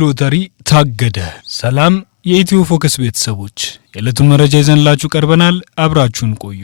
ሎተሪ ታገደ። ሰላም የኢትዮ ፎከስ ቤተሰቦች፣ የዕለቱን መረጃ ይዘንላችሁ ቀርበናል። አብራችሁን ቆዩ።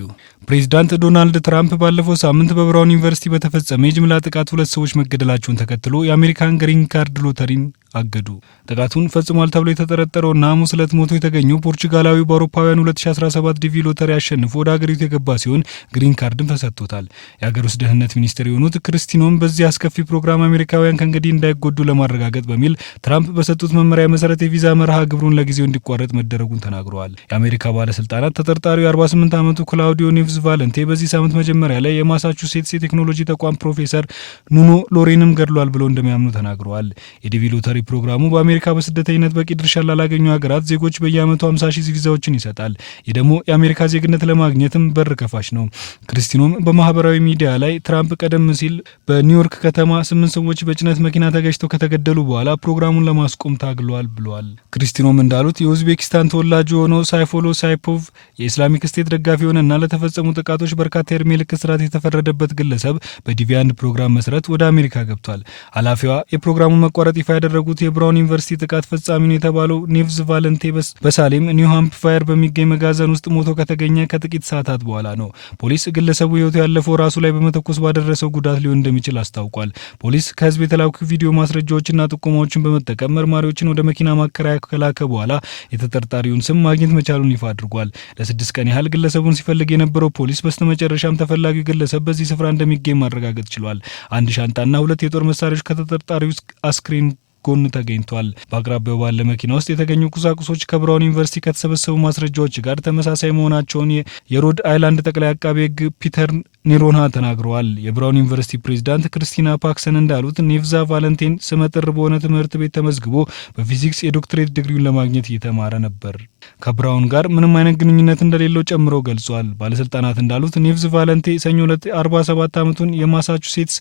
ፕሬዝዳንት ዶናልድ ትራምፕ ባለፈው ሳምንት በብራውን ዩኒቨርሲቲ በተፈጸመ የጅምላ ጥቃት 2 ሰዎች መገደላቸውን ተከትሎ የአሜሪካን ግሪን ካርድ ሎተሪን አገዱ። ጥቃቱን ፈጽሟል ተብሎ የተጠረጠረውና ሐሙስ ዕለት ሞቶ የተገኘው ፖርቹጋላዊው በአውሮፓውያን 2017 ዲቪ ሎተሪ አሸንፎ ወደ ሀገሪቱ የገባ ሲሆን ግሪን ካርድም ተሰጥቶታል። የሀገር ውስጥ ደህንነት ሚኒስትር የሆኑት ክርስቲኖም በዚህ አስከፊ ፕሮግራም አሜሪካውያን ከእንግዲህ እንዳይጎዱ ለማረጋገጥ በሚል ትራምፕ በሰጡት መመሪያ መሰረት የቪዛ መርሃ ግብሩን ለጊዜው እንዲቋረጥ መደረጉን ተናግረዋል። የአሜሪካ ባለስልጣናት ተጠርጣሪው 48 ዓመቱ ክላውዲዮ ኔቭዝ ቫለንቴ በዚህ ሳምንት መጀመሪያ ላይ የማሳቹሴትስ የቴክኖሎጂ ተቋም ፕሮፌሰር ኑኖ ሎሬንም ገድሏል ብለው እንደሚያምኑ ተናግረዋል። የዲቪ ሎተሪ ፕሮግራሙ በአሜሪካ በስደተኝነት በቂ ድርሻ ላላገኙ ሀገራት ዜጎች በየዓመቱ 50,000 ቪዛዎችን ይሰጣል። ይህ ደግሞ የአሜሪካ ዜግነት ለማግኘትም በር ከፋች ነው። ክርስቲኖም በማህበራዊ ሚዲያ ላይ ትራምፕ ቀደም ሲል በኒውዮርክ ከተማ 8 ሰዎች በጭነት መኪና ተገጭተው ከተገደሉ በኋላ ፕሮግራሙን ለማስቆም ታግሏል ብለዋል። ክርስቲኖም እንዳሉት የኡዝቤኪስታን ተወላጅ የሆነው ሳይፎሎ ሳይፖቭ የኢስላሚክ ስቴት ደጋፊ የሆነና ለተፈጸሙ ጥቃቶች በርካታ የዕድሜ ልክ እስራት የተፈረደበት ግለሰብ በዲቪ አንድ ፕሮግራም መሰረት ወደ አሜሪካ ገብቷል። ኃላፊዋ የፕሮግራሙን መቋረጥ ይፋ ያደረጉት የብራውን ዩኒቨርሲቲ ጥቃት ፈጻሚ ነው የተባለው ኔቭዝ ቫለንቴ በሳሌም ኒው ሃምፕፋየር በሚገኝ መጋዘን ውስጥ ሞቶ ከተገኘ ከጥቂት ሰዓታት በኋላ ነው። ፖሊስ ግለሰቡ ሕይወቱ ያለፈው ራሱ ላይ በመተኮስ ባደረሰው ጉዳት ሊሆን እንደሚችል አስታውቋል። ፖሊስ ከህዝብ የተላኩ ቪዲዮ ማስረጃዎችና ጥቆማዎችን በመጠቀም መርማሪዎችን ወደ መኪና ማከራያ ከላከ በኋላ የተጠርጣሪውን ስም ማግኘት መቻሉን ይፋ አድርጓል። ለ6 ቀን ያህል ግለሰቡን ሲፈልግ የነበረው ፖሊስ በስተመጨረሻም ተፈላጊው ግለሰብ በዚህ ስፍራ እንደሚገኝ ማረጋገጥ ችሏል። አንድ ሻንጣና 2 የጦር መሳሪያዎች ከተጠርጣሪው አስክሬን ጎን ተገኝቷል። በአቅራቢያው ባለ መኪና ውስጥ የተገኙ ቁሳቁሶች ከብራውን ዩኒቨርሲቲ ከተሰበሰቡ ማስረጃዎች ጋር ተመሳሳይ መሆናቸውን የሮድ አይላንድ ጠቅላይ አቃቤ ሕግ ፒተር ኔሮንሃ ተናግረዋል። የብራውን ዩኒቨርሲቲ ፕሬዝዳንት ክርስቲና ፓክሰን እንዳሉት ኔቭዛ ቫለንቴን ስመጥር በሆነ ትምህርት ቤት ተመዝግቦ በፊዚክስ የዶክትሬት ዲግሪውን ለማግኘት እየተማረ ነበር። ከብራውን ጋር ምንም አይነት ግንኙነት እንደሌለው ጨምረው ገልጿል። ባለስልጣናት እንዳሉት ኔቭዝ ቫለንቴ ሰኞ ዕለት 47 ዓመቱን የማሳቹሴትስ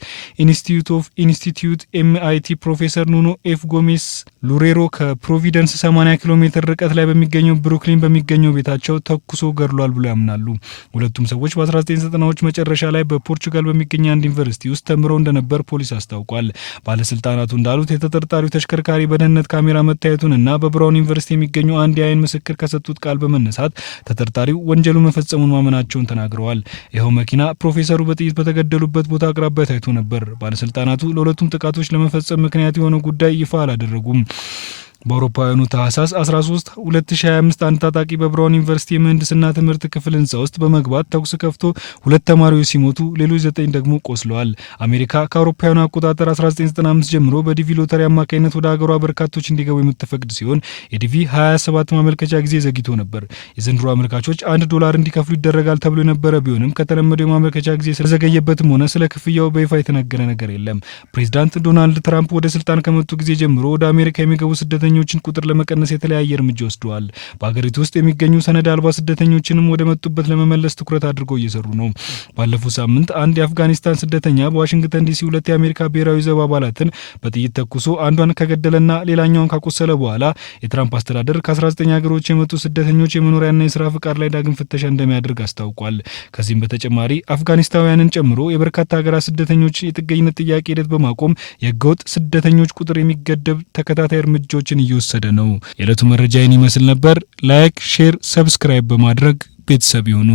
ኢንስቲትዩት MIT ፕሮፌሰር ኑኖ ኤፍ ጎሜስ ሉሬሮ ከፕሮቪደንስ 80 ኪሎ ሜትር ርቀት ላይ በሚገኘው ብሩክሊን በሚገኘው ቤታቸው ተኩሶ ገድሏል ብሎ ያምናሉ። ሁለቱም ሰዎች በ1990ዎች መጨረሻ ላይ በፖርቹጋል በሚገኝ አንድ ዩኒቨርሲቲ ውስጥ ተምረው እንደነበር ፖሊስ አስታውቋል። ባለስልጣናቱ እንዳሉት የተጠርጣሪው ተሽከርካሪ በደህንነት ካሜራ መታየቱንና በብራውን ዩኒቨርሲቲ የሚገኙ አንድ የአይን ምስክር ከሰጡት ቃል በመነሳት ተጠርጣሪው ወንጀሉ መፈጸሙን ማመናቸውን ተናግረዋል። ይኸው መኪና ፕሮፌሰሩ በጥይት በተገደሉበት ቦታ አቅራቢያ ታይቶ ነበር። ባለስልጣናቱ ለሁለቱም ጥቃቶች ለመፈጸም ምክንያት የሆነው ጉዳይ ይፋ አላደረጉም። በአውሮፓውያኑ ታህሳስ 13 2025 አንድ ታጣቂ በብራውን ዩኒቨርሲቲ የምህንድስና ትምህርት ክፍል ህንጻ ውስጥ በመግባት ተኩስ ከፍቶ 2 ተማሪዎች ሲሞቱ ሌሎች 9 ደግሞ ቆስለዋል። አሜሪካ ከአውሮፓውያኑ አቆጣጠር 1995 ጀምሮ በዲቪ ሎተሪ አማካኝነት ወደ ሀገሯ በርካቶች እንዲገቡ የምትፈቅድ ሲሆን የዲቪ 27 ማመልከቻ ጊዜ ዘግይቶ ነበር። የዘንድሮ አመልካቾች $1 እንዲከፍሉ ይደረጋል ተብሎ የነበረ ቢሆንም ከተለመደው የማመልከቻ ጊዜ ስለዘገየበትም ሆነ ስለ ክፍያው በይፋ የተነገረ ነገር የለም። ፕሬዝዳንት ዶናልድ ትራምፕ ወደ ስልጣን ከመጡ ጊዜ ጀምሮ ወደ አሜሪካ የሚገቡ ስደተኞችን ቁጥር ለመቀነስ የተለያየ እርምጃ ወስደዋል። በሀገሪቱ ውስጥ የሚገኙ ሰነድ አልባ ስደተኞችንም ወደ መጡበት ለመመለስ ትኩረት አድርገው እየሰሩ ነው። ባለፈው ሳምንት አንድ የአፍጋኒስታን ስደተኛ በዋሽንግተን ዲሲ 2 የአሜሪካ ብሔራዊ ዘብ አባላትን በጥይት ተኩሶ አንዷን ከገደለና ሌላኛውን ካቆሰለ በኋላ የትራምፕ አስተዳደር ከ19 ሀገሮች የመጡ ስደተኞች የመኖሪያና የስራ ፍቃድ ላይ ዳግም ፍተሻ እንደሚያደርግ አስታውቋል። ከዚህም በተጨማሪ አፍጋኒስታውያንን ጨምሮ የበርካታ ሀገራት ስደተኞች የጥገኝነት ጥያቄ ሂደት በማቆም የህገወጥ ስደተኞች ቁጥር የሚገደብ ተከታታይ እርምጃዎችን እየወሰደ ነው። የዕለቱ መረጃ ይህን ይመስል ነበር። ላይክ፣ ሼር፣ ሰብስክራይብ በማድረግ ቤተሰብ ይሁኑ።